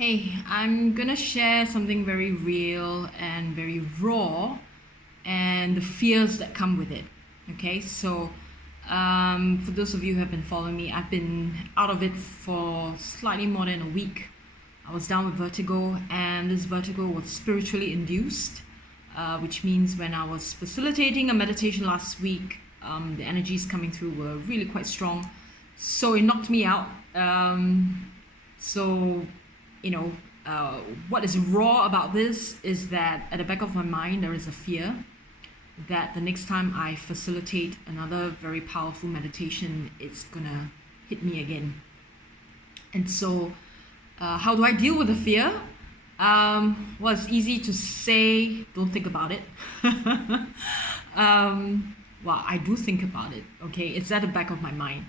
Hey, I'm gonna share something very real and very raw and the fears that come with it. Okay, so for those of you who have been following me, I've been out of it for slightly more than a week. I was down with vertigo, and this vertigo was spiritually induced, which means when I was facilitating a meditation last week, the energies coming through were really quite strong. So it knocked me out. So you know, what is raw about this is that at the back of my mind, there is a fear that the next time I facilitate another very powerful meditation, it's gonna hit me again. And so, how do I deal with the fear? Well, it's easy to say, don't think about it. Well, I do think about it, okay? It's at the back of my mind.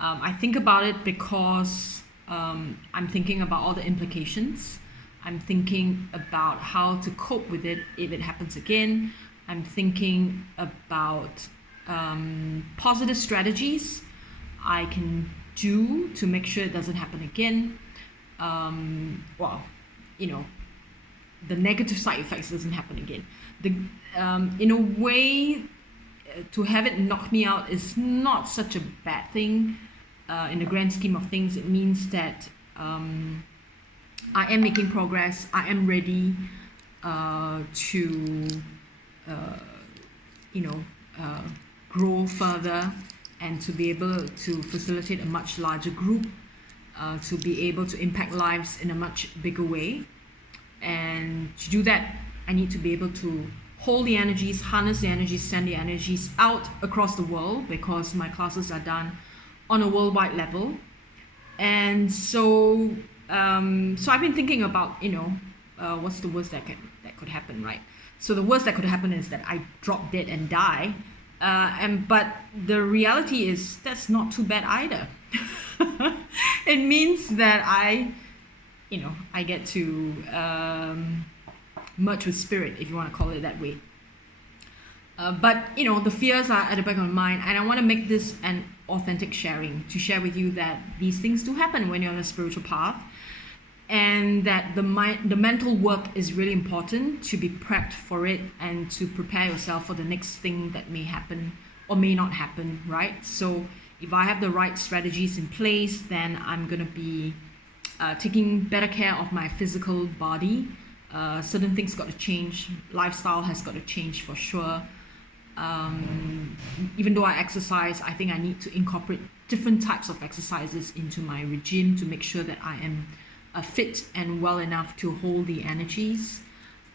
I think about it because I'm thinking about all the implications. I'm thinking about how to cope with it if it happens again. I'm thinking about positive strategies I can do to make sure it doesn't happen again. The negative side effects doesn't happen again. In a way, to have it knock me out is not such a bad thing. In the grand scheme of things, it means that I am making progress. I am ready to grow further and to be able to facilitate a much larger group, to be able to impact lives in a much bigger way. And to do that, I need to be able to hold the energies, harness the energies, send the energies out across the world, because my classes are done on a worldwide level. And so I've been thinking about what's the worst that could happen, right? So the worst that could happen is that I drop dead and die, but the reality is that's not too bad either. It means that I get to merge with spirit, if you want to call it that way. But the fears are at the back of my mind, and I want to make this an authentic sharing, to share with you that these things do happen when you're on a spiritual path, and that the mental work is really important to be prepped for it and to prepare yourself for the next thing that may happen or may not happen, right? So if I have the right strategies in place, then I'm going to be taking better care of my physical body. Certain things got to change. Lifestyle has got to change for sure. Even though I exercise, I think I need to incorporate different types of exercises into my regime to make sure that I am fit and well enough to hold the energies.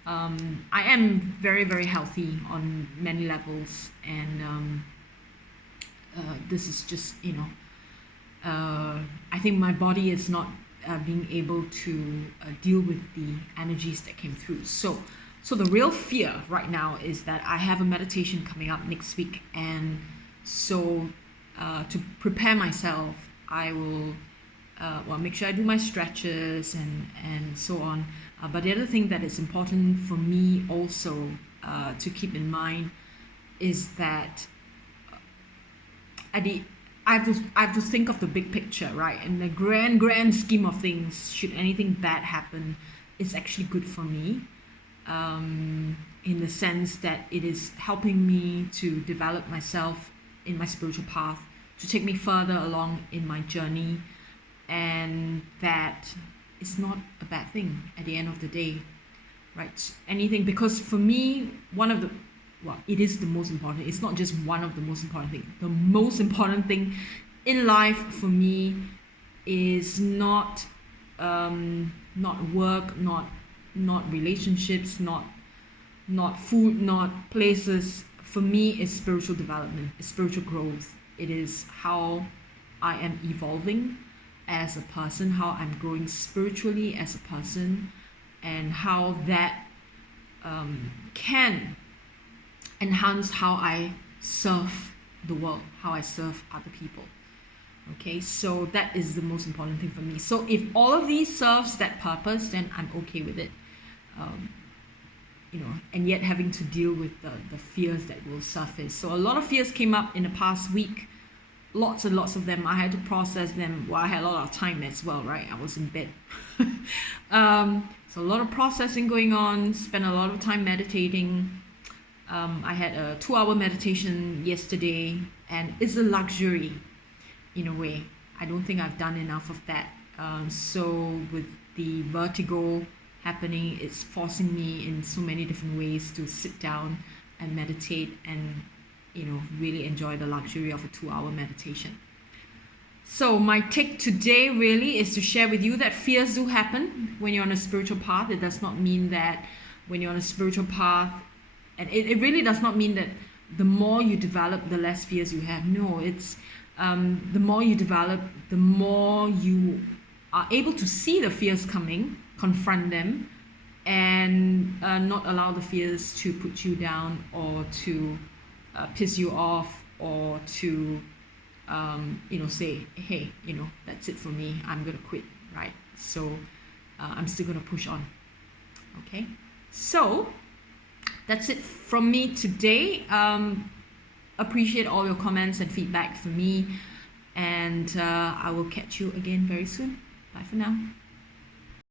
I am very, very healthy on many levels, and this is just, I think my body is not being able to deal with the energies that came through. So the real fear right now is that I have a meditation coming up next week, and so to prepare myself, I will make sure I do my stretches and so on. But the other thing that is important for me also to keep in mind is that I have to think of the big picture, right? In the grand scheme of things, should anything bad happen, it's actually good for me. In the sense that it is helping me to develop myself in my spiritual path, to take me further along in my journey, and that it's not a bad thing at the end of the day, right? Anything, because for me, it is the most important. It's not just one of the most important things. The most important thing in life for me is not work, not relationships, not food, not places. For me, it's spiritual development, it's spiritual growth. It is how I am evolving as a person, how I'm growing spiritually as a person, and how that can enhance how I serve the world, how I serve other people. Okay, so that is the most important thing for me. So if all of these serves that purpose, then I'm okay with it. And yet having to deal with the fears that will surface. So a lot of fears came up in the past week. Lots and lots of them. I had to process them. Well, I had a lot of time as well, right? I was in bed. So a lot of processing going on, spent a lot of time meditating. I had a 2-hour meditation yesterday, and it's a luxury in a way. I don't think I've done enough of that. So with the vertigo happening, it's forcing me in so many different ways to sit down and meditate and, really enjoy the luxury of a 2-hour meditation. So my take today really is to share with you that fears do happen when you're on a spiritual path. It does not mean that when you're on a spiritual path, and it really does not mean that the more you develop, the less fears you have. No, it's the more you develop, the more you are able to see the fears coming, confront them, and not allow the fears to put you down or to piss you off or to say, hey, that's it for me, I'm gonna quit, right? So I'm still gonna push on. Okay, so that's it from me today. Appreciate all your comments and feedback for me, and I will catch you again very soon. Bye for now.